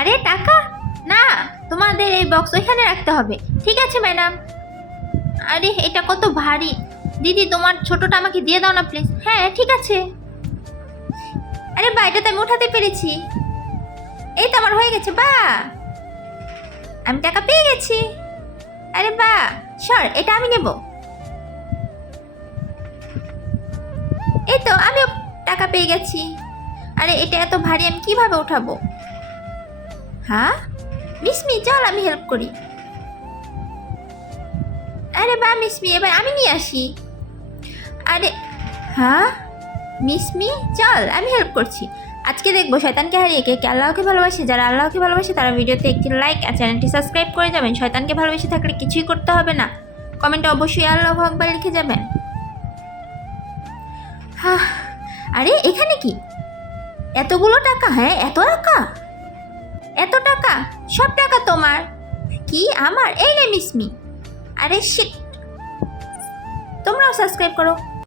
আরে টাকা না, তোমাদের এই বক্স ওইখানে রাখতে হবে। ঠিক আছে ম্যাডাম। আরে এটা কত ভারী, দিদি তোমার ছোটটা আমাকে দিয়ে দাও না প্লিজ। হ্যাঁ ঠিক আছে। আরে বা এটা তো আমি উঠাতে পেরেছি। এই তো আমার হয়ে গেছে, বা আমি টাকা পেয়ে গেছি। আরে বা সর, এটা আমি নেব। এই তো আমিও টাকা পেয়ে গেছি। আরে এটা এত ভারী, আমি কিভাবে উঠাবো? হ্যাঁ মিসমি চল আমি হেল্প করি। আরে বা মিসমি এবার আমি নিয়ে আসি। আরে হ্যাঁ মিসমি চল আমি হেল্প করছি। আজকে দেখবো শয়তানকে হারিয়ে কে কে আল্লাহকে ভালোবাসে। যারা আল্লাহকে ভালোবাসে তারা ভিডিওতে একটি লাইক আর চ্যানেলটি সাবস্ক্রাইব করে যাবেন। শয়তানকে ভালোবেসে থাকলে কিছুই করতে হবে না, কমেন্টে অবশ্যই আল্লাহু আকবার লিখে যাবেন। হ্যাঁ আরে এখানে কি এতগুলো টাকা? হ্যাঁ এত টাকা, এত টাকা, সব টাকা তোমার? কি আমার? এই নে মিসমি। আরে শিট, তোমরাও সাবস্ক্রাইব করো।